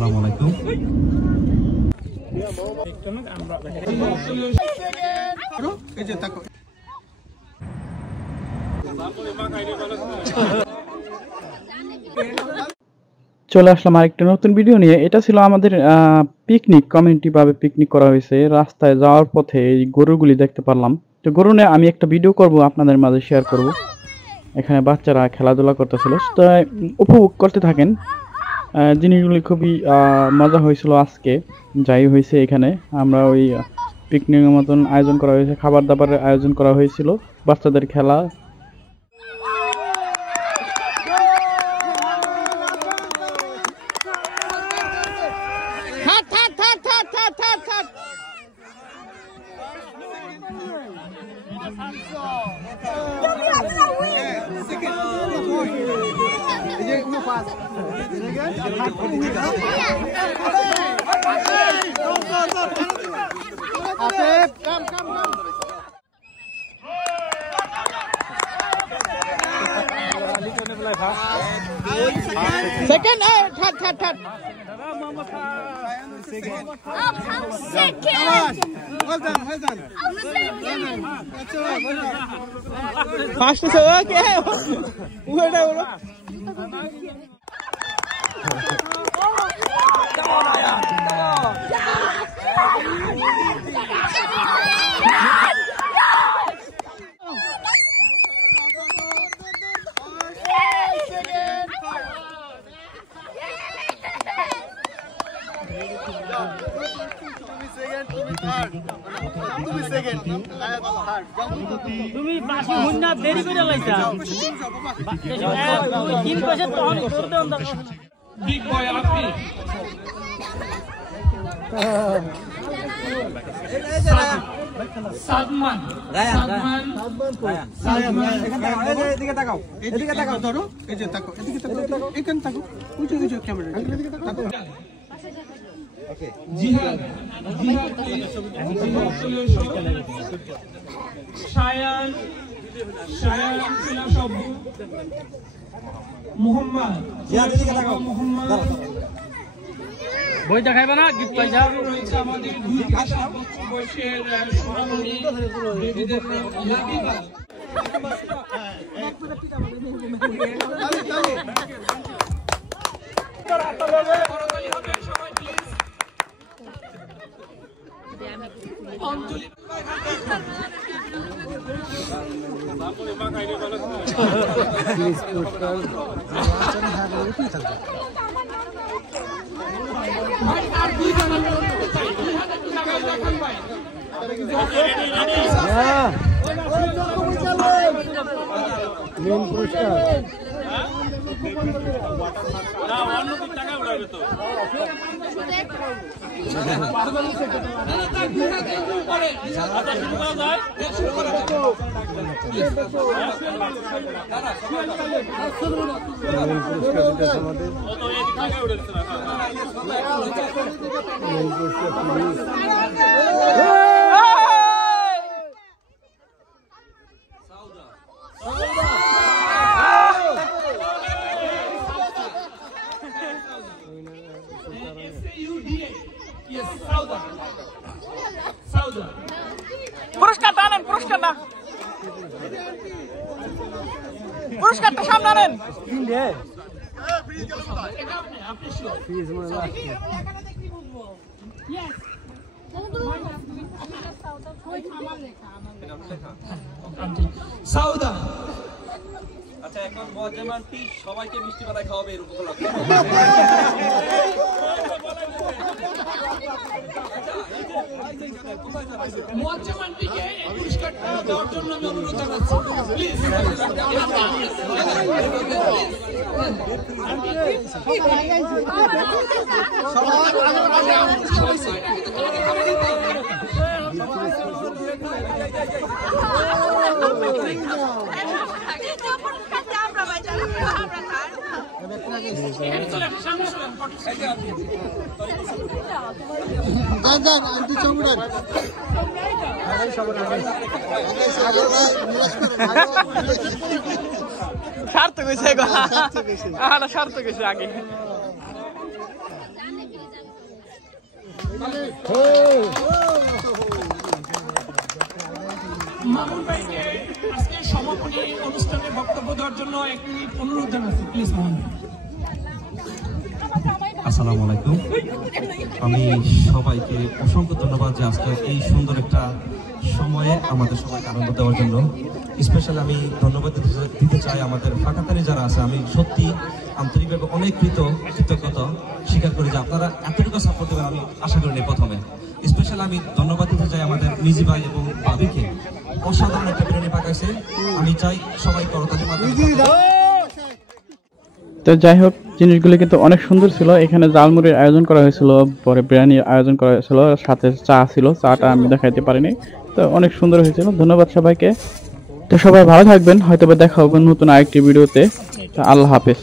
আসসালামু আলাইকুম। চলে আসলাম আরেকটা নতুন ভিডিও নিয়ে। এটা ছিল আমাদের পিকনিক, কমিউনিটি ভাবে পিকনিক করা হয়েছে। রাস্তায় যাওয়ার পথে এই গরুগুলি দেখতে পারলাম, তো গরু নিয়ে আমি একটা ভিডিও করব, আপনাদের মাঝে শেয়ার করব। এখানে বাচ্চারা খেলাধুলা করতেছিল, তো উপভোগ করতে থাকেন। জিনিসগুলি খুবই মজা হয়েছিল। আজকে যাই হয়েছে, এখানে আমরা ওই পিকনিকের মতন আয়োজন করা হয়েছে, খাবার দাবারের আয়োজন করা হয়েছিল, বাচ্চাদের খেলা। Second, third. Second. Well done. Fast is okay. তুমি বাসি হুন্না দেরি করে লাইছা তিন পয়সা তো অনেক করতে অন্তর বিগ বয় আপনি সাদমান এদিকে তাকাও ধরো, এই যে তাকাও, এদিকে তাকাও, এখানে তাকাও, ওই যে ক্যামেরা, এদিকে তাকাও। জিহাদ শায়ান সব মোহাম্মদ বই দেখাইবা না গীত পয়সা রয়েছে আমাদের 2 থেকে 7 বছর বয়সের সোনামণি বেবিদের লাকিবা অঞ্জলি মেন পুরস্কার না অন্য কোন টাকা উড়াবে তো পুরস্কারটা সামনে আনেন সাউদা। আচ্ছা এখন মজামান পিস সবাইকে মিষ্টি পাতা খাওয়াবে এর উপলক্ষে মজামান পিকে পুরস্কারটা দেওয়ার জন্য আমি অনুরোধ জানাচ্ছি প্লিজ সার্থক হয়েছে আগে মামুন ভাইকে আজকে সমাপনী অনুষ্ঠানে বক্তব্য দেওয়ার জন্য একটি অনুরোধ জানাচ্ছি, প্লিজ মামুন। আসসালামু আলাইকুম। আমি সবাইকে অসংখ্য ধন্যবাদ যে আজকে এই সুন্দর একটা সময়ে আমাদের সবাইকে আনন্দ দেওয়ার জন্য। স্পেশালি আমি ধন্যবাদ দিতে চাই আমাদের ফাঁকাতারি যারা আছে। আমি সত্যি আন্তরিকভাবে অনেক কৃতজ্ঞতা স্বীকার করি যে আপনারা এতটুকু সাপোর্ট দেবেন আমি আশা করিনি প্রথমে। স্পেশালি আমি ধন্যবাদ দিতে চাই আমাদের মিজি ভাই এবং বাবিকে, অসাধারণ একটা বিরিয়ানি পাকাইছে। আমি চাই সবাই করতালি মাধ্যমে। তো যাই হোক, জিনিসগুলি কিন্তু অনেক সুন্দর ছিল। এখানে জালমুড়ির আয়োজন করা হয়েছিল, পরে বিরিয়ানির আয়োজন করা হয়েছিল, সাথে চা ছিল, চাটা আমি দেখাইতে পারিনি। তো অনেক সুন্দর হয়েছিল। ধন্যবাদ সবাইকে। তো সবাই ভালো থাকবেন, হয়তো দেখা হবে নতুন আরেকটি ভিডিওতে। তো আল্লাহ হাফেজ।